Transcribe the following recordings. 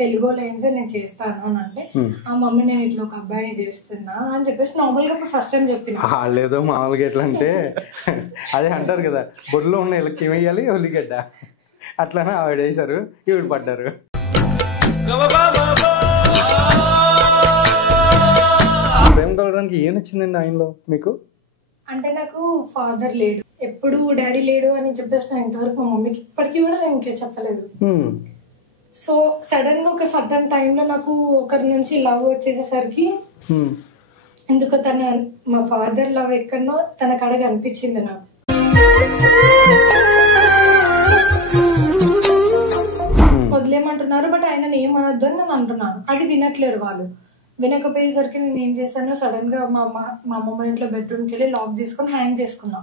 తెలుగులో ఏంటో నేను చేస్తాను అని అంటే, ఆ మమ్మీ నేను ఇట్లా ఒక అబ్బాయి చేస్తున్నా అని చెప్పేసి నార్మల్ గా ఫస్ట్ టైం చెప్పిన. లేదో మామూలుగా ఎట్లా అంటే అదే అంటారు కదా, బొడ్లో ఉన్న వీళ్ళకి ఏమేయాలి ఉల్లిగడ్డ, అట్లానే ఆవిడ వేసారు, ఈవిడ పడ్డారు. ప్రేమ కలగడానికి ఏం నచ్చిందండి ఆయనలో మీకు? అంటే నాకు ఫాదర్ లేడు, ఎప్పుడు డాడీ లేడు అని చెప్పేసి నేను ఇంతవరకు మా మమ్మీకి ఇప్పటికీ కూడా నేను ఇంకా చెప్పలేదు. సో సడన్ గా ఒక సడన్ టైంలో నాకు ఒకరి నుంచి లవ్ వచ్చేసేసరికి ఎందుకో మా ఫాదర్ లవ్ ఎక్కడనో తన కడగా అనిపించింది నాకు. వదిలేమంటున్నారు, బట్ ఆయన ఏమనొద్దు అని నేను అంటున్నాను, అది వినట్లేరు వాళ్ళు. వినకపోయేసరికి నేను ఏం చేశాను, సడన్ గా మా అమ్మమ్మ ఇంట్లో బెడ్రూమ్కి వెళ్ళి లాక్ చేసుకుని హ్యాంగ్ చేసుకున్నా.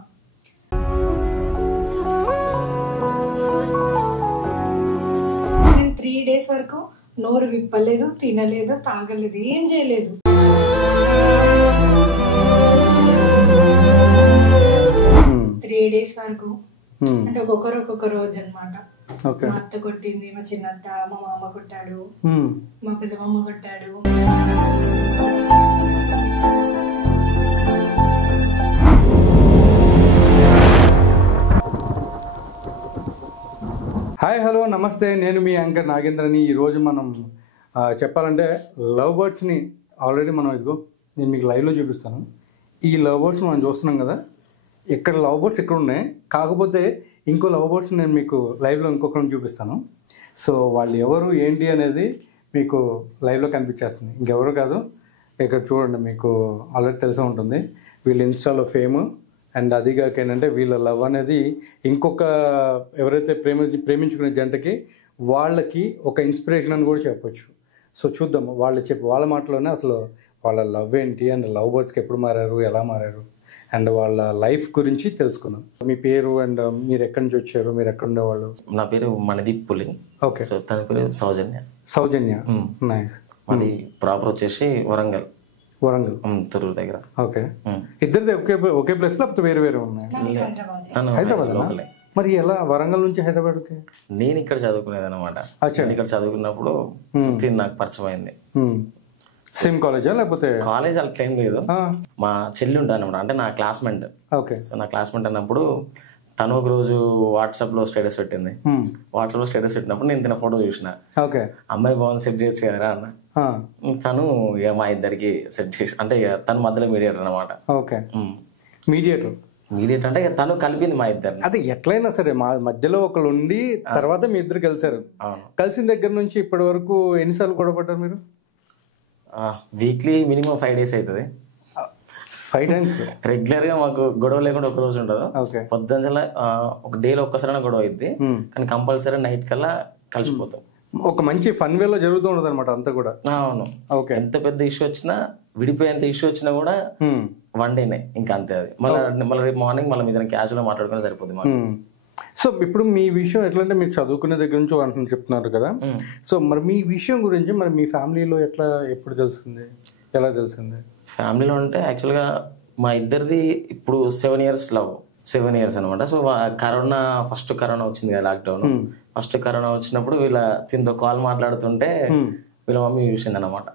నేను 3 days వరకు నోరు విప్పలేదు, తినలేదు, తాగలేదు, ఏం చేయలేదు. త్రీ డేస్ వరకు అంటే ఒక్కొక్క రోజు అనమాట. మా అత్త కొట్టింది, మా చిన్నత్త, మా మామ కొట్టాడు, మా పెద్దమ్మ కొట్టాడు. హాయ్, హలో, నమస్తే. నేను మీ యాంకర్ నాగేంద్రని. ఈరోజు మనం చెప్పాలంటే లవ్ బర్డ్స్ని ఆల్రెడీ మనం నేను మీకు లైవ్లో చూపిస్తాను. ఈ లవ్ బర్డ్స్ మనం చూస్తున్నాం కదా, ఇక్కడ లవ్ బర్డ్స్ ఇక్కడ ఉన్నాయి, కాకపోతే ఇంకో లవ్ బర్డ్స్ నేను మీకు లైవ్లో ఇంకొకరిని చూపిస్తాను. సో వాళ్ళు ఎవరు ఏంటి అనేది మీకు లైవ్లో కనిపించేస్తుంది. ఇంకెవరు కాదు, ఇక్కడ చూడండి, మీకు ఆల్రెడీ తెలిసే ఉంటుంది. వీళ్ళు ఇన్స్టాలో ఫేమ్, అండ్ అది కాక ఏంటంటే వీళ్ళ లవ్ అనేది ఇంకొక ఎవరైతే ప్రేమించుకునే జంటకి వాళ్ళకి ఒక ఇన్స్పిరేషన్ అని కూడా చెప్పొచ్చు. సో చూద్దాం వాళ్ళ మాటలోనే అసలు వాళ్ళ లవ్ ఏంటి, అండ్ లవ్ బర్డ్స్కి ఎప్పుడు మారారు, ఎలా మారారు, అండ్ వాళ్ళ లైఫ్ గురించి తెలుసుకుందాం. మీ పేరు అండ్ మీరు ఎక్కడి నుంచి వచ్చారు, మీరు ఎక్కడ ఉండేవాళ్ళు? నా పేరు మణిదీప్ పులింగ్. ఓకే. సో తన పేరు సౌజన్య. నైస్. మాది ప్రాపర్ వచ్చేసి వరంగల్ తొర్రూరు దగ్గర. ఓకే. ఇద్దరిది ఒకే ప్లేస్ లేకపోతే వేరు వేరు ఉన్నాయి? తను హైదరాబాద్. మరి ఎలా వరంగల్ నుంచి హైదరాబాద్కి? నేను ఇక్కడ చదువుకునేది అనమాట. ఇక్కడ చదువుకున్నప్పుడు నాకు పరిచయం అయింది. సేమ్ కాలేజా లేకపోతే? కాలేజ్ అలా ఏం లేదు, మా చెల్లి ఉంటుంది అనమాట, అంటే నా క్లాస్మేట్. ఓకే. సో నా క్లాస్మేట్ అన్నప్పుడు తను ఒక రోజు వాట్సాప్ లో స్టేటస్ పెట్టింది. వాట్సాప్ లో స్టేటస్ పెట్టినప్పుడు నేను తిన ఫోటో చూసిన. ఓకే. అమ్మాయి బాగుంది, సెట్ చేయొచ్చు కదరా అన్న. తను ఇక మా ఇద్దరికి సెట్ చేసి, అంటే తను మధ్యలో మీడియేటర్ అనమాట. ఓకే. మీడియేటర్ అంటే తను కలిపింది మా ఇద్దరిని. అది ఎట్లయినా సరే మా మధ్యలో ఒకళ్ళు ఉండి తర్వాత మీ ఇద్దరు కలిసారు. కలిసిన దగ్గర నుంచి ఇప్పటి వరకు ఎన్నిసార్లు గొడవ పడ్డారు మీరు? వీక్లీ మినిమం 5 days అవుతుంది. 5 times రెగ్యులర్ గా మాకు గొడవ లేకుండా ఒక రోజు ఉండదు. పొద్దున ఒక డేలో ఒక్కసారి గొడవ అయింది, కానీ కంపల్సరీ నైట్ కల్లా కలిసిపోతాం. ఒక మంచి ఫన్ వేలో జరుగుతూ ఉండదు అనమాట అంతా కూడా. అవును. ఓకే. ఎంత పెద్ద ఇష్యూ వచ్చినా, విడిపోయేంత ఇష్యూ వచ్చినా కూడా వన్ డేనే, ఇంకా అంతే. అది మళ్ళీ రేపు మార్నింగ్ మళ్ళీ మీద క్యాజువల్ గా మాట్లాడుకుని సరిపోతుంది మాకు. సో ఇప్పుడు మీ విషయం ఎట్లంటే మీరు చదువుకునే దగ్గర నుంచి అంటున్నారు చెప్తున్నారు కదా, సో మరి మీ విషయం గురించి మరి మీ ఫ్యామిలీలో ఎట్లా ఎప్పుడు తెలిసింది, ఎలా తెలిసింది? ఫ్యామిలీలో అంటే యాక్చువల్గా మా ఇద్దరిది ఇప్పుడు 7 years అనమాట. సో ఫస్ట్ కరోనా వచ్చింది కదా, లాక్డౌన్. ఫస్ట్ కరోనా వచ్చినప్పుడు దీంతో కాల్ మాట్లాడుతుంటే వీళ్ళ మమ్మీ చూసింది అనమాట.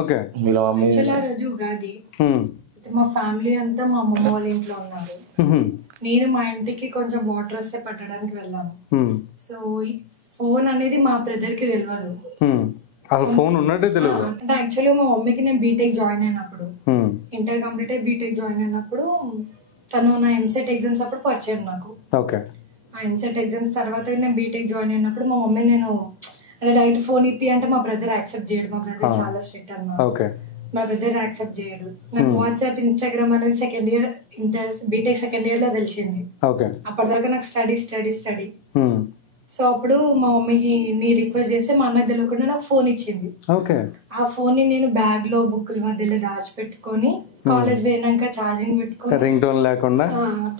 ఓకే. వీళ్ళ మమ్మీ ఉగాది మా ఫ్యామిలీ అంతా మా అమ్మమ్మ వాళ్ళ ఇంట్లో ఉన్నారు. నేను మా ఇంటికి కొంచెం వాటర్ వస్తే పట్టడానికి వెళ్ళాను. సో ఫోన్ అనేది మా బ్రదర్ కి తెలియదు. ఫోన్ ఉన్నట్టే తెలియదు. అంటే యాక్చువల్లీ మా మమ్మీకి నేను బీటెక్ జాయిన్ అయినప్పుడు, ఇంటర్ కంప్లీట్ అయ్యి బీటెక్ జాయిన్ అయినప్పుడు తను నా ఎంసెట్ ఎగ్జామ్స్ అప్పుడు పరిచయం నాకు. ఓకే. ఆ ఎంసెట్ ఎగ్జామ్స్ తర్వాత నేను బీటెక్ జాయిన్ అయినప్పుడు మా మమ్మీ నేను అంటే డైరెక్ట్ ఫోన్ ఇప్పి అంటే మా బ్రదర్ యాక్సెప్ట్ చేయడు. మా బ్రదర్ చాలా స్ట్రిక్ట్ అన్నమాట. మా బ్రదర్ యాక్సెప్ట్ చేయడు. నాకు వాట్సాప్, ఇన్స్టాగ్రామ్ అనేది second year BTech second year లో తెలిసింది. అప్పటిదాకా నాకు స్టడీ. సో అప్పుడు మా మమ్మీకి నీ రిక్వెస్ట్ చేస్తే మా అన్నకి తెలియకుండా నాకు ఫోన్ ఇచ్చింది. ఆ ఫోన్ ని నేను బ్యాగ్ లో బుక్కుల మధ్యలో దాచిపెట్టుకొని కాలేజ్ పోయినాక ఛార్జింగ్ పెట్టుకొని రింగ్ టోన్ లేకుండా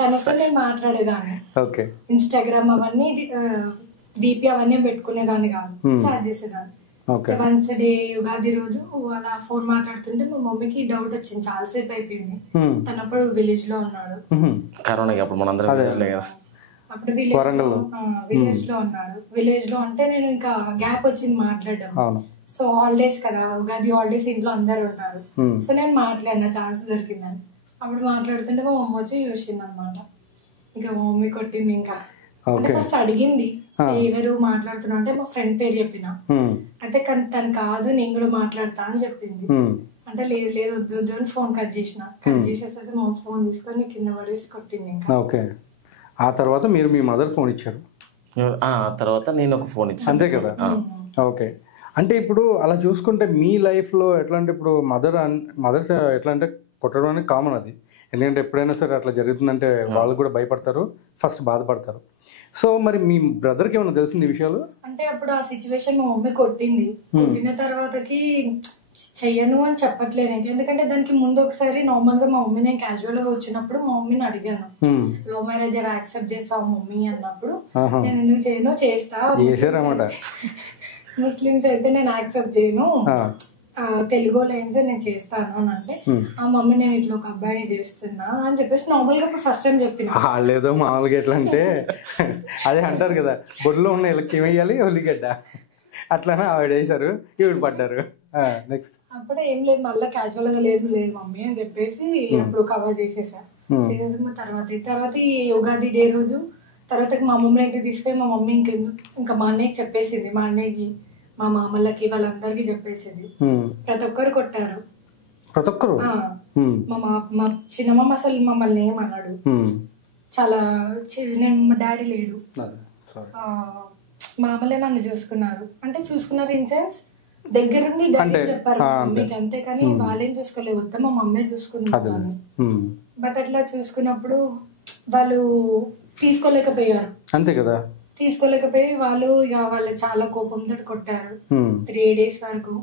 తనతో నేను మాట్లాడేదాన్ని. ఇన్స్టాగ్రామ్ అవన్నీ డిపి అవన్నీ పెట్టుకునేదాన్ని కాదు, చార్జ్ చేసేదాన్ని. వన్స్ డే ఉగాది రోజు అలా ఫోన్ మాట్లాడుతుంటే మా మమ్మీకి డౌట్ వచ్చింది, చాలాసేపు అయిపోయింది. తనప్పుడు విలేజ్ లో ఉన్నాడు. కరోనా అప్పుడు మనందరం విలేజ్ లో కదా. అప్పుడు విలేజ్ లో ఉన్నాడు. విలేజ్ లో అంటే నేను ఇంకా గ్యాప్ వచ్చింది మాట్లాడడం. సో హాలిడేస్ కదా, ఉగాది హాలిడేస్, ఇంట్లో అందరు ఉన్నారు. సో నేను మాట్లాడిన ఛాన్స్ దొరికిందని. అప్పుడు మాట్లాడుతుంటే మా మమ్మీ వచ్చి చూసింది అనమాట. ఇంకా మా మమ్మీ కొట్టింది. ఇంకా అంటే ఫస్ట్ అడిగింది ఎవరు మాట్లాడుతున్నా అంటే మా ఫ్రెండ్ పేరు చెప్పిన. అయితే కానీ తను కాదు, నేను కూడా మాట్లాడతా అని చెప్పింది. అంటే లేదు లేదు వద్దు వద్దు అని ఫోన్ కట్ చేసేసి మా ఫోన్ తీసుకొని కింద పడేసి కొట్టింది. ఇంకా ఓకే. ఆ తర్వాత మీరు మీ మదర్ ఫోన్ ఇచ్చారు. ఆ తర్వాత నేను ఒక ఫోన్ ఇచ్చాను. అంతే కదా. ఓకే. అంటే ఇప్పుడు అలా చూసుకుంటే మీ లైఫ్లో ఎట్లా అంటే ఇప్పుడు మదర్స్ ఎట్లా అంటే కొట్టడం అనేది కామన్ అది. ఎందుకంటే ఎప్పుడైనా సరే అట్లా జరుగుతుందంటే వాళ్ళు కూడా భయపడతారు, ఫస్ట్ బాధపడతారు. సో మరి మీ బ్రదర్కి ఏమైనా తెలిసింది ఈ విషయాలు? అంటే అప్పుడు ఆ సిచ్యువేషన్ మా మమ్మీ కొట్టింది. కొట్టిన తర్వాతకి చెయ్యను అని చెప్పట్లేదు. ఎందుకంటే దానికి ముందు ఒకసారి నార్మల్ గా మా మమ్మీ నేను క్యాజువల్ గా వచ్చినప్పుడు మా మమ్మీని అడిగాను, లవ్ మ్యారేజ్ యాక్సెప్ట్ చేస్తావు మమ్మీ అన్నప్పుడు, నేను ఎందుకు చేయను, చేస్తా, ముస్లిమ్స్ అయితే నేను యాక్సెప్ట్ చేయను, తెలుగు లైన్స్ నేను చేస్తాను అని అంటే, ఆ మమ్మీ నేను ఇట్లా ఒక అబ్బాయిని చేస్తున్నా అని చెప్పేసి నార్మల్ గా ఇప్పుడు ఫస్ట్ టైం చెప్పిన. లేదో మామూలుగా ఎట్లా అంటే అదే అంటారు కదా, బొడ్లో ఉన్న వీళ్ళకి ఏమయ్యాలి ఉల్లిగడ్డ, అట్లానే ఆవిడ వేసారు, ఈవిడ పడ్డారు. నెక్స్ట్ అప్పుడే ఏం లేదు, మళ్ళీ క్యాజువల్ గా లేదు లేదు మమ్మీ అని చెప్పేసి అప్పుడు కవర్ చేసేసా. చేసేసిన తర్వాత ఈ ఉగాది డే రోజు తర్వాత మా మమ్మల్ని ఇంటికి తీసుకొని మా మమ్మీ ఇంకా మా అన్నయ్యకి చెప్పేసింది, మా అన్నయ్యకి మా మామలకి వాళ్ళందరికి చెప్పేసింది. ప్రతి ఒక్కరు కొట్టారు, ప్రతి ఒక్కరు. మా చిన్నమ్మ అసలు మమ్మల్ని ఏమన్నాడు, చాలా నేను మా డాడీ లేడు, మామలే నన్ను చూసుకున్నారు. అంటే చూసుకున్నారు ఇన్ సెన్స్ దగ్గరుండి చెప్పారు మమ్మీకి, అంతేకాని వాళ్ళేం చూసుకోలేదు, వద్దా మా మమ్మీ చూసుకున్నారు. బట్ అట్లా చూసుకున్నప్పుడు వాళ్ళు తీసుకోలేకపోయారు. అంతే కదా, తీసుకోలేకపోయి వాళ్ళు ఇక వాళ్ళు చాలా కోపంతో కొట్టారు 3 days వరకు.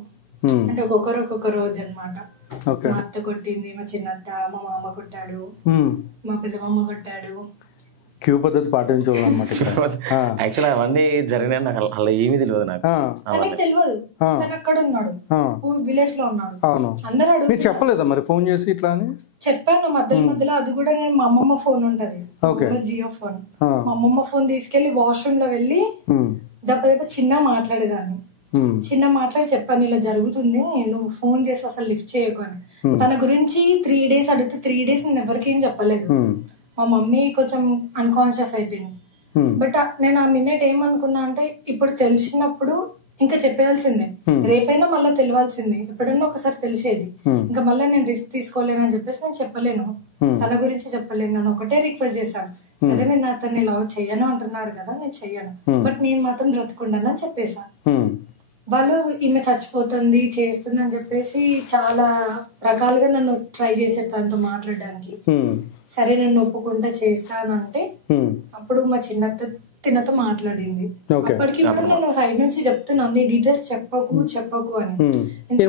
అంటే ఒక్కొక్క రోజు అన్నమాట. మా అత్త కొట్టింది, మా చిన్నత్త, మా మామ కొట్టాడు, మా పెద్దమ్మ కొట్టాడు. క్యూ పద్ధతి పాటించాలన్నమాట. యాక్చువల్ అవన్నీ జరిగినా నాకు అలా ఏమీ తెలియదు. నాకు తెలియదు, తను అక్కడ ఉన్నాడు, విలేజ్ లో ఉన్నాడు. అందరూ మీరు చెప్పలేదా మరి ఫోన్ చేసి ఇట్లా అని? చెప్పాను మధ్యలో. అది కూడా నేను మా అమ్మమ్మ ఫోన్ ఉంటది, జియో ఫోన్, మా అమ్మమ్మ ఫోన్ తీసుకెళ్లి వాష్రూమ్ లో వెళ్ళి దెబ్బ చిన్న మాట్లాడేదాన్ని. చిన్న మాట్లాడి చెప్పాను ఇలా జరుగుతుంది, నువ్వు ఫోన్ చేసి అసలు లిఫ్ట్ చేయకు అని. తన గురించి 3 days అడిగితే 3 days నేను ఎవరికి ఏం చెప్పలేదు. మా మమ్మీ కొంచెం అన్కాన్షియస్ అయిపోయింది. బట్ నేను ఆ మినిట్ ఏమనుకున్నా అంటే, ఇప్పుడు తెలిసినప్పుడు ఇంకా చెప్పేయాల్సిందే, రేపైనా మళ్ళీ తెలియాల్సిందే, ఎప్పుడైనా ఒకసారి తెలిసేది. ఇంకా మళ్ళీ నేను రిస్క్ తీసుకోలేనని చెప్పేసి నేను చెప్పలేను, తన గురించి చెప్పలేను. నేను ఒకటే రిక్వెస్ట్ చేశాను, సరే నేను అతన్ని లవ్ చెయ్యను అంటున్నారు కదా, నేను చెయ్యను, బట్ నేను మాత్రం బ్రతుకుండాను అని చెప్పేసా. వాళ్ళు ఈమె చచ్చిపోతుంది చేస్తుంది అని చెప్పేసి చాలా రకాలుగా నన్ను ట్రై చేశారు తనతో మాట్లాడడానికి. సరే నేను ఒప్పుకుంటా చేస్తానంటే అప్పుడు మా చిన్నత్త తినతో మాట్లాడింది. అప్పటికి కూడా నేను సైడ్ నుంచి చెప్తున్నాను, నీ డీటెయిల్స్ చెప్పకు అని.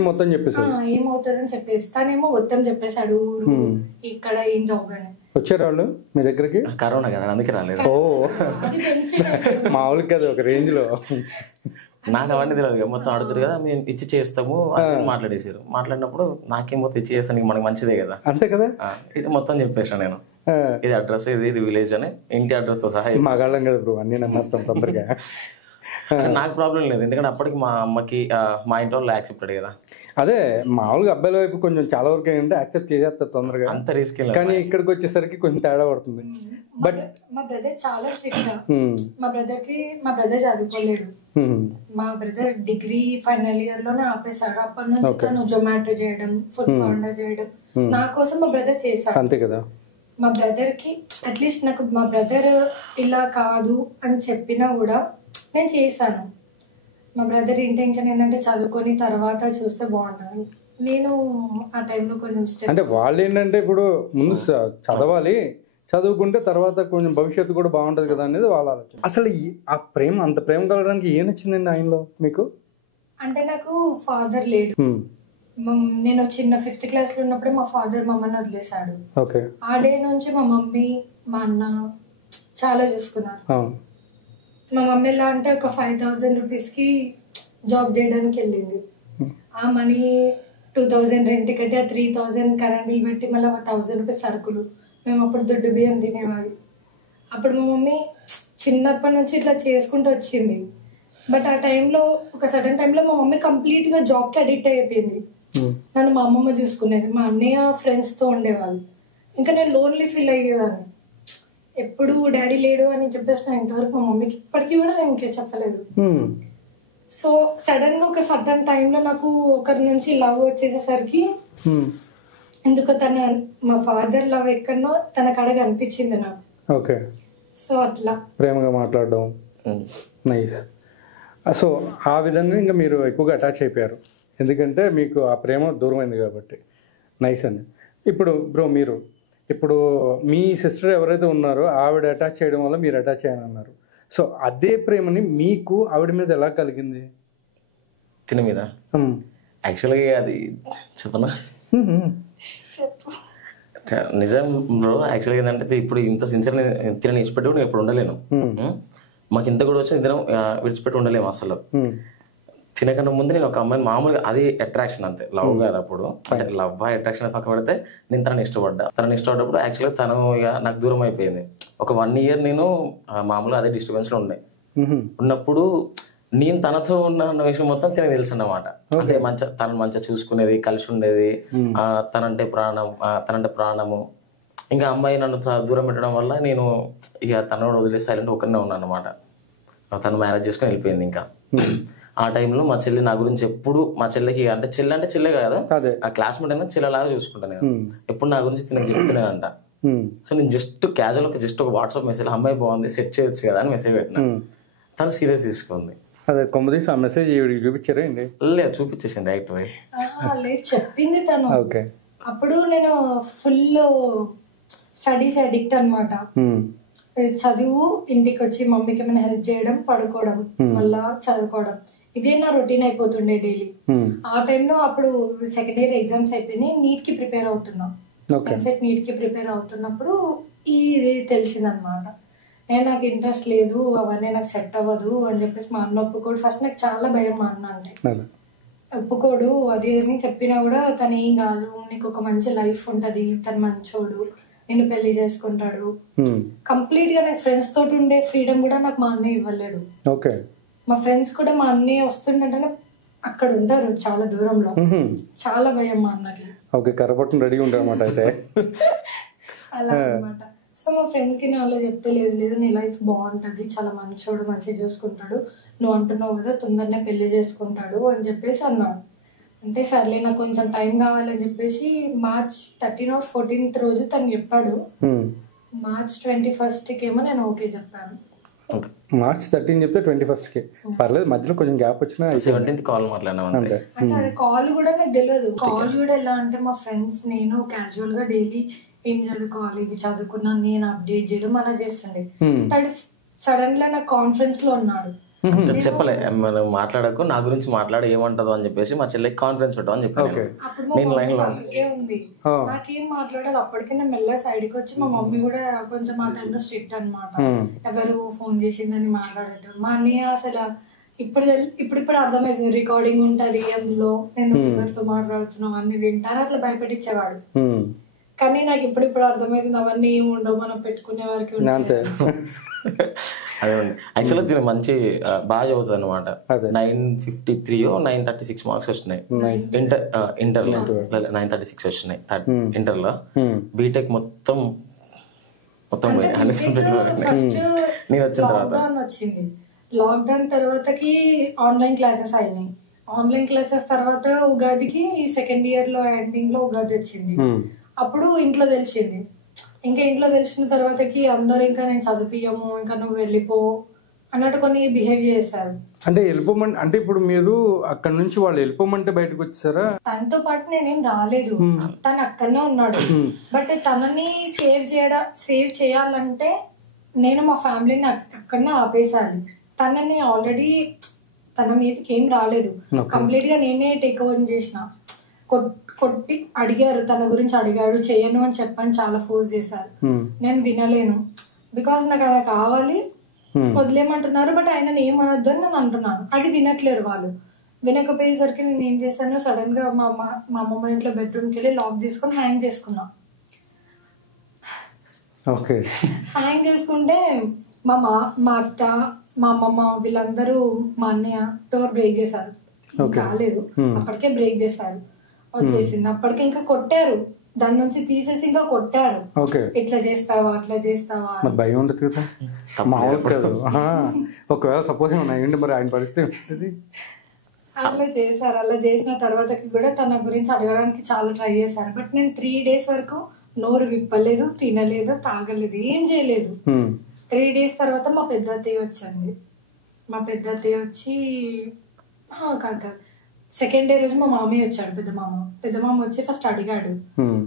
మొత్తం చెప్పేసి ఏమవుతుందని చెప్పేసి తనేమో మొత్తం చెప్పేశాడు, ఊరు ఇక్కడ ఏం జాబ్ అని. వచ్చారు వాళ్ళు మీ దగ్గరికి? కరోనా కదా అందుకే రాలేదు. ఓ మామూలుగా కదా, ఒక రేంజ్ లో. నాకు అవన్నీ తెలియదు, మొత్తం అడుగుతారు కదా మేము ఇచ్చి చేస్తాము అని మాట్లాడేసారు. మాట్లాడినప్పుడు నాకేం మొత్తం ఇచ్చి చేస్తాను, మనకి మంచిదే కదా. అంతే కదా, ఇది మొత్తం చెప్పేసాను నేను, ఇది అడ్రస్, ఇది విలేజ్ అని ఇంటి అడ్రస్ తో సహా. మగాళ్ళం కదా బ్రో, అన్ని నమ్మేస్తాం తొందరగా. నాకు ప్రాబ్లం లేదు, ఎందుకంటే అప్పటికి మా అమ్మకి మా ఇంటి వాళ్ళు యాక్సెప్టెడ్ కదా. అదే మామూలుగా అబ్బాయిల వైపు కొంచెం చాలా వరకు ఏంటంటే యాక్సెప్ట్ చేసేస్తారు తొందరగా, అంత రిస్క్. కానీ ఇక్కడికి వచ్చేసరికి కొంచెం తేడా పడుతుంది. బట్ మా బ్రదర్ చాలా స్ట్రిక్ట్. మా బ్రదర్ చదువుకోలేడు. మా బ్రదర్ డిగ్రీ ఫైనల్ ఇయర్ లోనే ఆపేశాడు. అప్పటి నుంచి తను జొమాటో చేయడం, ఫుడ్ పాండా చేయడం నా కోసం మా బ్రదర్ చేశాడు. అంతే కదా. మా బ్రదర్ కి అట్లీస్ట్ నాకు మా బ్రదర్ ఇలా కాదు అని చెప్పినా కూడా నేను చేశాను. మా బ్రదర్ ఇంటెన్షన్ ఏంటంటే చదువుకొని తర్వాత చూస్తే బాగుంటుంది. నేను ఆ టైంలో కొంచెం అంటే వాళ్ళు ఏంటంటే ఇప్పుడు ముందు చదవాలి, చదువుకుంటే తర్వాత కొంచెం భవిష్యత్తు కూడా బాగుంటది కదా అనేది వాళ్ళ ఆలోచన. అసలు ఆ ప్రేమ, అంత ప్రేమ కలగడానికి ఏం నచ్చిందండి ఆయనలో మీకు? అంటే నాకు ఫాదర్ లేడు. నేను చిన్న 5th class లో ఉన్నప్పుడే మా ఫాదర్ మమ్మల్ని వదిలేశాడు. ఆ డే నుంచి మా మమ్మీ మా అన్న చాలా చూసుకున్నారు. మా మమ్మీ ఎలా అంటే ఒక 5,000 rupees జాబ్ చేయడానికి వెళ్ళింది. ఆ మనీ 2,000 రెంట్ కట్టి, ఆ 3,000 కరెంట్ బిల్ పెట్టి, మళ్ళీ 1,000 rupees సరుకులు. మేము అప్పుడు దొడ్డు బియ్యం తినేవాడి. అప్పుడు మా మమ్మీ చిన్నప్పటి నుంచి ఇట్లా చేసుకుంటూ వచ్చింది. బట్ ఆ టైంలో ఒక సడన్ టైంలో మా మమ్మీ కంప్లీట్ గా జాబ్ కి అడిక్ట్ అయిపోయింది. నన్ను మా అమ్మమ్మ చూసుకునేది, మా అన్నయ్య ఫ్రెండ్స్ తో ఉండేవాళ్ళు. ఇంకా నేను లోన్లీ ఫీల్ అయ్యేదాన్ని. ఎప్పుడు డాడీ లేడు అని చెప్పేసి నేను ఇంతవరకు మా మమ్మీకి ఇప్పటికీ కూడా నేను ఇంకే చెప్పలేదు. సో సడన్ గా ఒక సడన్ టైంలో నాకు ఒకరి నుంచి లవ్ వచ్చేసేసరికి ఎందుకో మా ఫాదర్ లవ్ ఎక్కడనో తన కాడగా అనిపించింది నాకు. ఓకే. సో అట్లా ప్రేమగా మాట్లాడడం నైస్. సో ఆ విధంగా ఇంకా మీరు ఎక్కువగా అటాచ్ అయిపోయారు, ఎందుకంటే మీకు ఆ ప్రేమ దూరమైంది కాబట్టి. నైస్ అండి. ఇప్పుడు బ్రో మీరు ఇప్పుడు మీ సిస్టర్ ఎవరైతే ఉన్నారో ఆవిడ అటాచ్ చేయడం వల్ల మీరు అటాచ్ అయ్యాను అన్నారు. సో అదే ప్రేమని మీకు ఆవిడ మీద ఎలా కలిగింది? తిన మీద యాక్చువల్గా అది చెప్పనా? నిజం బ్రో. యాక్చువల్గా ఏంటంటే ఇప్పుడు ఇంత సిన్సియర్గా తినని విడిచిపెట్టి నేను ఇప్పుడు ఉండలేను. మాకు ఇంత కూడా వచ్చి ఇద్దరం విడిచిపెట్టి ఉండలేము అసలు. తినకన్నా ముందు నేను ఒక అమ్మాయిని మామూలుగా అది అట్రాక్షన్ అంతే, లవ్ కాదు. అప్పుడు అంటే లవ్ అట్రాక్షన్ పక్క పడితే నేను తనని ఇష్టపడ్డప్పుడు యాక్చువల్గా తను ఇక నాకు దూరం అయిపోయింది. ఒక 1 year నేను మామూలుగా అదే డిస్టర్బెన్స్లో ఉన్నప్పుడు నేను తనతో ఉన్న విషయం మొత్తం తినకు తెలుసు అన్నమాట. అంటే తనని మంచిగా చూసుకునేది, కలిసి ఉండేది, తనంటే ప్రాణము. ఇంకా అమ్మాయి నన్ను దూరం పెట్టడం వల్ల నేను ఇక తనను వదిలేసి సైలెంట్ ఒకరినే ఉన్నాను అనమాట. తను మ్యారేజ్ చేసుకొని వెళ్ళిపోయింది. ఇంకా ఆ టైంలో మా చెల్లి నా గురించి ఎప్పుడు, మా చెల్లికి అంటే చెల్లె కాదు, ఆ క్లాస్మేట్ అయినా చెల్లెలాగా చూసుకుంటాను నేను. ఎప్పుడు నా గురించి తినకు చెప్తున్నానంట. సో నేను జస్ట్ క్యాజువల్గా ఒక వాట్సాప్ మెసేజ్, అమ్మాయి బాగుంది సెట్ చేయొచ్చు కదా అని మెసేజ్ పెట్టినా. తను సీరియస్ తీసుకుంది. అదే కొమ్మదీసి ఆ మెసేజ్ చూపించారా అండి? లేదు, చూపించేసింది డైరెక్ట్ పోయి. లేదు, చెప్పింది తను. అప్పుడు నేను ఫుల్ స్టడీస్ అడిక్ట్ అనమాట. చదువు, ఇంటికి వచ్చి మమ్మీకి ఏమైనా హెల్ప్ చేయడం, పడుకోవడం, మళ్ళా చదువుకోవడం, ఇదే నా రొటీన్ అయిపోతుండే డైలీ. ఆ టైంలో అప్పుడు సెకండ్ ఇయర్ ఎగ్జామ్స్ అయిపోయినాయి, నీట్ కి ప్రిపేర్ అవుతున్నాం. ఎంసెట్ నీట్ కి ప్రిపేర్ అవుతున్నప్పుడు ఇది తెలిసిందనమాట. నాకు ఇంట్రెస్ట్ లేదు, అవన్నీ నాకు సెట్ అవ్వదు అని చెప్పేసి మా అన్న ఒప్పుకోడు. ఫస్ట్ నాకు చాలా భయం మా అన్న అంటే, ఒప్పుకోడు అది అని చెప్పినా కూడా తను ఏం కాదు, నీకు ఒక మంచి లైఫ్ ఉంటది, తను మంచోడు, నిన్ను పెళ్లి చేసుకుంటాడు. కంప్లీట్ గా నాకు ఫ్రెండ్స్ తోటి ఉండే ఫ్రీడమ్ కూడా నాకు మా అన్నయ్య ఇవ్వలేడు. మా ఫ్రెండ్స్ కూడా మా అన్నయ్య వస్తుండే అక్కడ ఉంటారు చాలా దూరంలో. చాలా భయం మా అన్నకి. అలా అనమాట. సో మా ఫ్రెండ్ కి నేను అలా చెప్తే, లేదు నీ లైఫ్ బాగుంటది, చాలా మంచోడు, మంచిగా చూసుకుంటాడు, నువ్వు అంటున్నావు కదా తొందరనే పెళ్లి చేసుకుంటాడు అని చెప్పేసి అన్నాడు. అంటే సర్లే నాకు కొంచెం టైం కావాలని చెప్పేసి March 13 or 14th రోజు తను చెప్పాడు. March 21st కేమో నేను ఓకే చెప్పాను. March 13 చెప్తే 21st కి పర్లేదు, మధ్యలో కొంచెం గ్యాప్ వచ్చినా 17th కాల్ మాట్లాడినాం. అంటే అది కాల్ కూడా నాకు తెలియదు. కాల్ కూడా ఎలా అంటే మా ఫ్రెండ్స్ నేను క్యాజువల్ గా డైలీ ఏం చదువుకోవాలి, ఇది చదువుకున్నాను నేను అప్డేట్ చేయడం అలా చేస్తుండే. సడన్ గా నాకు కాన్ఫరెన్స్ లో ఉన్నాడు. చెప్పలే, మనం మాట్లాడకు, నా గురించి మాట్లాడ ఏమంటదో అని చెప్పేసి మా చెల్లికి కాన్ఫరెన్స్ పెట్టామని చెప్పాను. నేను లైన్ లో ఉంది, నాకేం మాట్లాడాలి. అప్పటికే నేను మెల్లగా సైడ్ కి వచ్చి, మా మమ్మీ కూడా కొంచెం ఆ టైంలో స్ట్రిక్ట్ అనమాట. ఎవరు ఫోన్ చేసిందని మాట్లాడటం. మా అన్నయ్య అసలు ఇప్పుడు అర్థమైంది, రికార్డింగ్ ఉంటది అందులో, నేను ఎవరితో మాట్లాడుతున్నాం అన్ని వింటాను, అట్లా భయపెట్టించేవాడు. కానీ నాకు ఇప్పుడు అర్థమైంది అవన్నీ ఏమి ఉండవు, మనం పెట్టుకునే వారికి. అదే యాక్చువల్గా దీని మంచి బాగా చదువుతుంది అనమాట. 953 or 936 మార్క్స్ వచ్చినాయి ఇంటర్లో. 936 వచ్చినాయి ఇంటర్లో. బీటెక్ మొత్తం పోయి 100% నేను వచ్చిన తర్వాత వచ్చింది. లాక్డౌన్ తర్వాతకి ఆన్లైన్ క్లాసెస్ అయినాయి. ఆన్లైన్ క్లాసెస్ తర్వాత ఉగాదికి సెకండ్ ఇయర్ లో ఎండింగ్ లో ఉగాది వచ్చింది. అప్పుడు ఇంట్లో తెలిసింది. ఇంకా ఇంట్లో తెలిసిన తర్వాతకి అందరూ ఇంకా నేను చదివియము, ఇంకా నువ్వు వెళ్ళిపో అన్నట్టు కొన్ని బిహేవ్ చేశారు. అంటే వెళ్ళిపోమంటే, అంటే ఇప్పుడు మీరు అక్కడ నుంచి వాళ్ళు వెళ్ళిపోమంటే బయటకు వచ్చేసారా? తనతో పాటు నేనేం రాలేదు, తను అక్కడనే ఉన్నాడు. బట్ తనని సేవ్ చేయాలంటే నేను మా ఫ్యామిలీని అక్కడనే ఆపేసాను. తనని ఆల్రెడీ తన మీదకి ఏం రాలేదు, కంప్లీట్ గా నేనే టేక్ ఓవర్ చేసిన. కొట్టి అడిగారు, తన గురించి అడిగాడు, చేయను అని చెప్పని చాలా ఫోర్స్ చేశారు. నేను వినలేను, బికాస్ నాకు ఆయన కావాలి, వదిలేమంటున్నారు. బట్ ఆయన ఏమనొద్దు అని నేను అంటున్నాను, అది వినట్లేరు వాళ్ళు. వినకపోయేసరికి నేను ఏం చేశాను, సడన్ గా మా అమ్మమ్మ ఇంట్లో బెడ్రూమ్కి వెళ్ళి లాక్ చేసుకుని హ్యాంగ్ చేసుకున్నా. ఓకే. హ్యాంగ్ చేసుకుంటే మా అత్త, మా అమ్మమ్మ వీళ్ళందరూ, మా అన్నయ్య డోర్ బ్రేక్ చేశారు. కాలేదు, అప్పటికే బ్రేక్ చేశారు, వచ్చేసింది. అప్పటికే ఇంకా కొట్టారు, దాని నుంచి తీసేసి ఇంకా కొట్టారు. ఇట్లా చేస్తావా అట్లా చేస్తావా. భయం ఉండదు కదా, మామూలు కాదు. ఒకవేళ సపోజ్ ఏమన్నా మరి ఆయన పరిస్థితి. అట్లా చేశారు. అలా చేసిన తర్వాతకి కూడా తన గురించి అడగడానికి చాలా ట్రై చేశారు. బట్ నేను 3 days వరకు నోరు విప్పలేదు, తినలేదు, తాగలేదు, ఏం చేయలేదు. 3 days తర్వాత మా పెద్ద అత్తయ్య వచ్చింది. మా పెద్ద అత్తయ్య వచ్చి కాదు, సెకండ్ డే రోజు మా మామయ్య వచ్చాడు. పెద్ద మామ వచ్చి ఫస్ట్ అడిగాడు.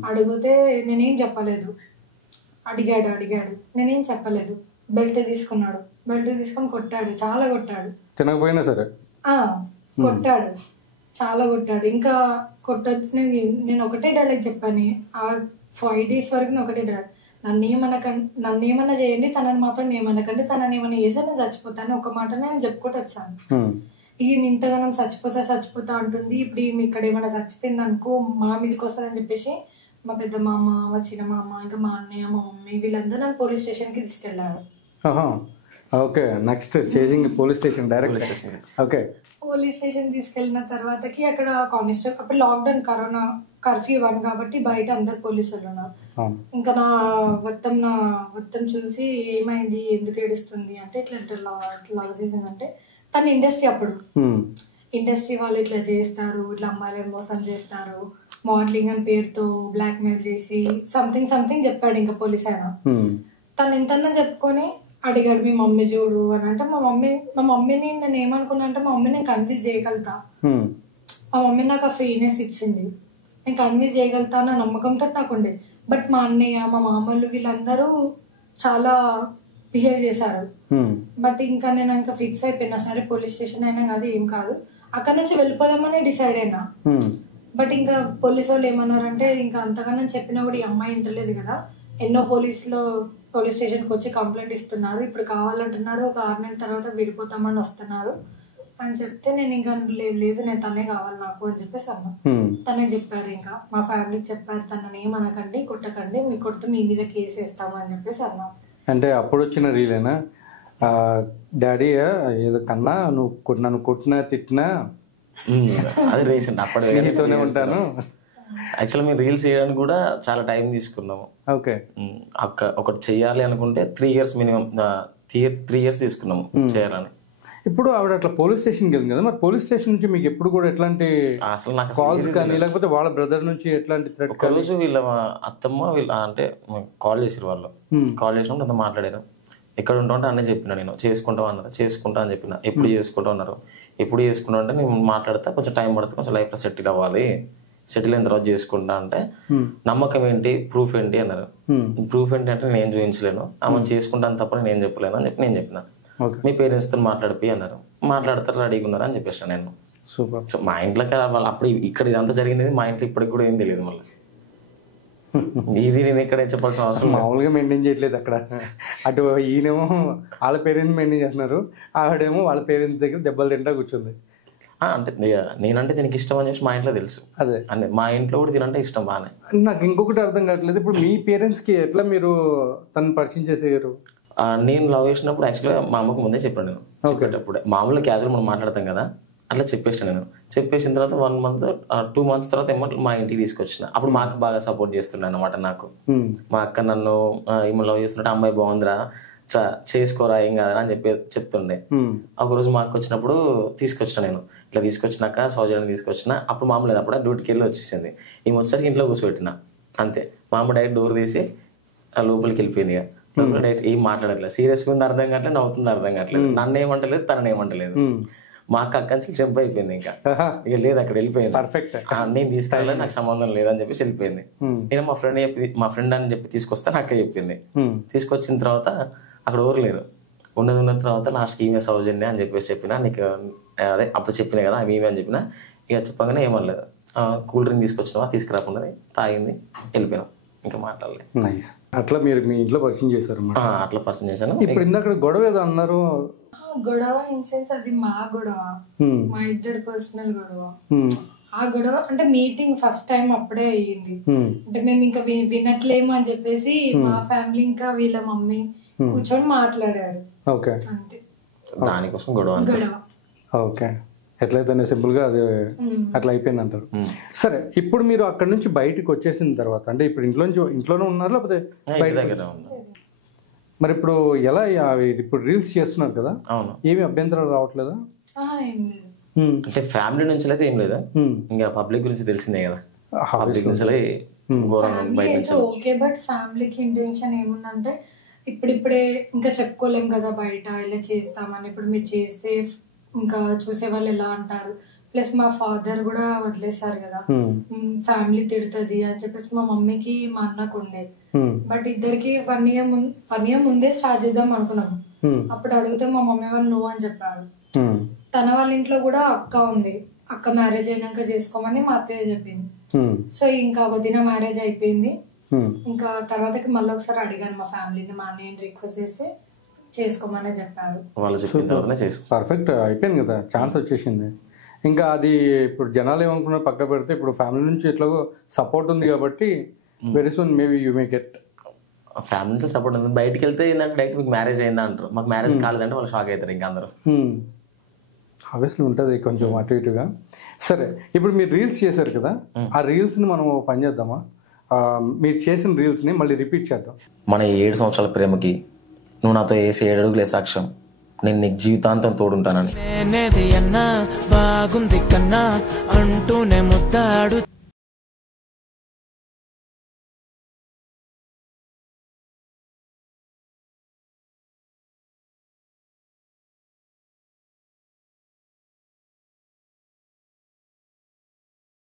అడిగితే నేనేం చెప్పలేదు. అడిగాడు, నేనేం చెప్పలేదు. బెల్ట్ తీసుకున్నాడు, బెల్ట్ తీసుకొని కొట్టాడు, చాలా కొట్టాడు. తినకపోయినా సరే కొట్టాడు, చాలా కొట్టాడు. ఇంకా కొట్టొచ్చు. నేను ఒకటే డైలాగ్ చెప్పాను ఆ 5 days వరకు. నేను ఒకటే డైలాగ్, నన్ను ఏమన్నా చేయండి, తనని మాత్రం ఏమనకండి, తనని ఏమన్నా చేస్తే నేను చచ్చిపోతాను, ఒక మాట నేను చెప్పుకుంటూ వచ్చాను. ఈమె ఇంతగానం చచ్చిపోతా అంటుంది, ఇప్పుడు ఈమె ఇక్కడ ఏమైనా చచ్చిపోయింది అనుకో మా మీదకి వస్తుందని చెప్పేసి మా పెద్ద మామ, మా చిన్న మామ, ఇంకా మా అన్నయ్య, మా మమ్మీ వీళ్ళందరూ నన్ను పోలీస్ స్టేషన్ కి తీసుకెళ్లారు. Okay, next chasing police station, direct station. Okay, police station తీసుకెళ్లిన తర్వాతకి అక్కడ కానిస్టేబుల్, అప్పుడు లాక్డౌన్, కరోనా కర్ఫ్యూ 1 కాబట్టి బయట అందరు పోలీసులు ఉన్నారు. ఇంకా నా మొత్తం చూసి ఏమైంది, ఎందుకు ఏడుస్తుంది అంటే ఇట్లా చేసిందంటే తన ఇండస్ట్రీ, అప్పుడు ఇండస్ట్రీ వాళ్ళు ఇట్లా చేస్తారు, ఇట్లా అమ్మాయిలను మోసం చేస్తారు, మోడలింగ్ అని పేరుతో బ్లాక్ మెయిల్ చేసి సంథింగ్ చెప్పాడు. ఇంకా పోలీస్ ఆయన తను ఎంతన్నా చెప్పుకొని అడిగాడు, మీ మమ్మీ చూడు అని. అంటే మా మమ్మీని నేను ఏమనుకున్నా అంటే మా మమ్మీని నేను కన్విన్స్ చేయగలుగుతా, మా మమ్మీ నాకు ఆ ఫ్రీనెస్ ఇచ్చింది, నేను కన్విన్స్ చేయగలుగుతా అన్న నమ్మకంతో నాకు ఉండే. బట్ మా అన్నయ్య, మా మామూలు వీళ్ళందరూ చాలా బిహేవ్ చేశారు. బట్ ఇంకా నేను ఇంకా ఫిక్స్ అయిపోయినా, సరే పోలీస్ స్టేషన్ అయినా కాదు ఏం కాదు, అక్కడ నుంచి వెళ్ళిపోదామని డిసైడ్ అయినా. బట్ ఇంకా పోలీసు వాళ్ళు ఏమన్నారంటే, ఇంకా అంతగానో చెప్పినా కూడా ఈ అమ్మాయి ఇంటలేదు కదా, ఎన్నో పోలీస్ స్టేషన్కి వచ్చి కంప్లైంట్ ఇస్తున్నారు, ఇప్పుడు కావాలంటున్నారు, ఒక 6 నెలల తర్వాత విడిపోతామని వస్తున్నారు అని చెప్తే, నేను ఇంకా లేదు నేను తనే కావాలి నాకు అని చెప్పేసి అన్నా. తనే చెప్పారు, ఇంకా మా ఫ్యామిలీకి చెప్పారు, తనని ఏమనకండి, కొట్టకండి, మీ కొడితే మీ మీద కేసు వేస్తాము అని చెప్పేసి అన్నా. అంటే అప్పుడు వచ్చిన రీలేనా, డాడీ ఏదో కన్నా నువ్వు నన్ను కొట్టినా తిట్టినా అది రీసెంట్, అప్పటితోనే ఉంటాను. యాక్చువల్ మేము రీల్స్ చేయడానికి కూడా చాలా టైం తీసుకున్నాము. ఓకే, ఒకటి చెయ్యాలి అనుకుంటే 3 years మినిమం, 3 years తీసుకున్నాము చేయాలని. ఇప్పుడు ఆవిడ అట్లా పోలీస్ స్టేషన్కి వెళ్ళింది కదా, మరి పోలీస్ స్టేషన్ నుంచి మీకు ఎప్పుడు కూడా ఎట్లాంటి అసలు నాకు కాల్స్ కానీ లేకపోతే వాళ్ళ బ్రదర్ నుంచి ఎట్లాంటి థ్రెట్? ఒక రోజు వీళ్ళ అత్తమ్మ అంటే కాల్ చేసారు, వాళ్ళు కాల్ చేసినప్పుడు అంతా మాట్లాడారు. ఎక్కడ ఉంటావు అంటే అన్నీ చెప్పినా, నేను చేసుకుంటావు అన్నారు, చేసుకుంటా అని చెప్పిన. ఎప్పుడు చేసుకుంటావు అన్నారు, ఎప్పుడు చేసుకుంటా అంటే నేను మాట్లాడతా, కొంచెం టైం పడుతుంది, కొంచెం లైఫ్లో సెటిల్ అవ్వాలి, సెటిల్ అయిన తర్వాత చేసుకుంటా అంటే, నమ్మకం ఏంటి, ప్రూఫ్ ఏంటి అన్నారు. ప్రూఫ్ ఏంటి అంటే నేను చూపించలేను, ఆమె చేసుకుంటాను తప్ప నేను ఏం చెప్పలేను అని చెప్పి నేను చెప్పిన. మీ పేరెంట్స్తో మాట్లాడిపి అన్నారు, మాట్లాడతారు, రెడీగా ఉన్నారు అని చెప్పేసిన నేను. సూపర్. సో మా ఇంట్లోకి వాళ్ళు అప్పుడు ఇక్కడ ఇదంతా జరిగింది, మా ఇంట్లో ఇప్పటికి కూడా ఏం తెలియదు. మళ్ళీ ఇది నేను ఇక్కడ చెప్పాల్సిన అవసరం, మామూలుగా మెయింటైన్ చేయట్లేదు అక్కడ. అటు ఈయనేమో వాళ్ళ పేరెంట్స్ మెయింటైన్ చేస్తున్నారు, ఆవిడేమో వాళ్ళ పేరెంట్స్ దగ్గర దెబ్బలు తింటా కూర్చుంది. అంటే నేనంటే దీనికి ఇష్టం అని చెప్పి మా ఇంట్లో తెలుసు. అదే అంటే మా ఇంట్లో కూడా తినంటే ఇష్టం బాగానే. నాకు ఇంకొకటి అర్థం కావట్లేదు, ఇప్పుడు మీ పేరెంట్స్కి ఎట్లా మీరు తను పరిచయం చేసేవారు? నేను లవ్ చేసినప్పుడు యాక్చువల్గా మా అమ్మకు ముందే చెప్పాను. నేను చెప్పేటప్పుడే మామూలుగా క్యాజువల్ మనం మాట్లాడతాం కదా, అట్లా చెప్పేసిన. నేను చెప్పేసిన తర్వాత 1 month 2 months తర్వాత ఏమో మా ఇంటికి తీసుకొచ్చిన. అప్పుడు మా అక్క బాగా సపోర్ట్ చేస్తుండే అనమాట నాకు. మా అక్క నన్ను ఏమో లవ్ చేస్తున్నట్టు, అమ్మాయి బాగుందిరా, చేసుకోరా, ఏం కాదా అని చెప్తుండే. ఒకరోజు మా అక్క వచ్చినప్పుడు తీసుకొచ్చిన. నేను ఇట్లా తీసుకొచ్చినాక సౌజన్యాన్ని తీసుకొచ్చిన. అప్పుడు మామూలు లేదు, అప్పుడు డ్యూటీకి వెళ్ళి వచ్చేసింది. ఈమె వచ్చేసరికి ఇంట్లో కూర్చోబెట్టిన అంతే. మా అమ్మ డైరెక్ట్ డోర్ తీసి లోపలికి వెళ్ళిపోయింది. ఇక లోపల డైరెక్ట్ ఏం మాట్లాడట్లేదు, సీరియస్గా ఉంది అర్థం కావట్లేదు, నవ్వుతుంది అర్థం కావట్లేదు, నన్ను ఏమంటలేదు, తనని ఏమంటలేదు. మా అక్క అక్కడి జంప్ అయిపోయింది. ఇంకా ఇక లేదు, అక్కడ వెళ్ళిపోయింది. నేను తీసుకెళ్ళాలి, నాకు సంబంధం లేదని చెప్పేసి వెళ్ళిపోయింది. నేను మా ఫ్రెండ్ అని చెప్పి తీసుకొస్తే అక్క చెప్పింది. తీసుకొచ్చిన తర్వాత అక్కడ ఊరలేదు, ఉన్న తర్వాత లాస్ట్కి ఈమె సౌజన్య అని చెప్పేసి చెప్పిన. నీకు అదే అప్పుడు చెప్పిన కదా ఈమె అని చెప్పిన. ఇక చెప్పగానే ఏమనలేదు, కూల్ డ్రింక్ తీసుకొచ్చినావా, తీసుకురాకుండా తాగింది, వెళ్ళిపోయాం, ఇంకా మాట్లాడలేదు. అట్లా మీరు మీ ఇంట్లో పరిచయం చేశారు? అట్లా పరిచయం చేశాను. ఇప్పుడు ఇందాక గొడవ ఏదో అన్నారు. గొడవ ఇన్ సెన్స్ అది మా గొడవ, మా ఇద్దరు పర్సనల్ గొడవ. ఆ గొడవ అంటే మీటింగ్ ఫస్ట్ టైం అప్పుడే అయ్యింది. అంటే మేము ఇంకా వినట్లేము అని చెప్పేసి మా ఫ్యామిలీ ఇంకా వీళ్ళ మమ్మీ కూర్చొని మాట్లాడారు. ఓకే, అంతే, దానికోసం గొడవ. ఓకే, ఎట్లయితే సింపుల్ గా అది అట్లా అయిపోయింది అంటారు. సరే, ఇప్పుడు మీరు అక్కడ నుంచి బయటకు వచ్చేసిన తర్వాత అంటే ఇప్పుడు ఇంట్లోనే ఉన్నారు లేకపోతే దగ్గర ఉన్నారు? మరి ఇప్పుడు ఎలా ఇప్పుడు రీల్స్ చేస్తున్నారు కదా, ఏమి అభ్యంతరాలు రావట్లేదా? అంటే ఫ్యామిలీ నుంచి అయితే ఏం లేదా, ఇంకా పబ్లిక్ గురించి తెలిసిందే కదా, పబ్లిక్ నుంచి ఓకే. బట్ ఫ్యామిలీకి ఇంటెన్షన్ ఏముందంటే ఇప్పుడిప్పుడే ఇంకా చెప్పుకోలేం కదా బయట ఇలా చేస్తామని. ఇప్పుడు మీరు చేస్తే ఇంకా చూసే వాళ్ళు ఎలా అంటారు, ప్లస్ మా ఫాదర్ కూడా వదిలేసారు కదా, ఫ్యామిలీ తిడుతుంది అని చెప్పేసి మా మమ్మీకి మా అన్నకు ఉండే. బట్ ఇద్దరికి 1 year ముందే స్టార్ట్ చేద్దాం అనుకున్నాం. అప్పుడు అడిగితే మా మమ్మీ వాళ్ళు నో అని చెప్పారు. తన వాళ్ళ ఇంట్లో కూడా అక్క ఉంది, అక్క మ్యారేజ్ అయినాక చేసుకోమని మా అత్తయ్య చెప్పింది. సో ఇంకా వదిన మ్యారేజ్ అయిపోయింది. ఇంకా తర్వాతకి మళ్ళీ ఒకసారి అడిగాను మా ఫ్యామిలీని, మా అన్నయ్యని రిక్వెస్ట్ చేస్తే చేసుకోమని చెప్పారు. పర్ఫెక్ట్ అయిపోయింది కదా, ఛాన్స్ వచ్చేసింది. ఇంకా అది ఇప్పుడు జనాలు ఏమనుకున్నారు పక్క పెడితే ఇప్పుడు ఫ్యామిలీ నుంచి ఎట్లాగో సపోర్ట్ ఉంది కాబట్టి very soon maybe you may get. Family నుంచి సపోర్ట్ ఉంది. బయటకు వెళ్తే ఏంటంటే డైరెక్ట్ మీకు మ్యారేజ్ అయిందా అంటారు, మాకు మ్యారేజ్ కాలేదంటే వాళ్ళు షాక్ అవుతారు ఇంకా అందరూ. ఆబ్వియస్లీ ఉంటుంది కొంచెం అటు ఇటుగా. సరే, ఇప్పుడు మీరు రీల్స్ చేశారు కదా, ఆ రీల్స్ని మనం పని చేద్దామా? మీరు చేసిన రీల్స్ని మళ్ళీ రిపీట్ చేద్దాం. మన 7 సంవత్సరాల ప్రేమకి నువ్వు నాతో వేసి 7 అడుగులే సాక్ష్యం, నేను నీకు జీవితాంతం తోడుంటానని. బాగుంది కన్నా అంటూనే ముద్దాడు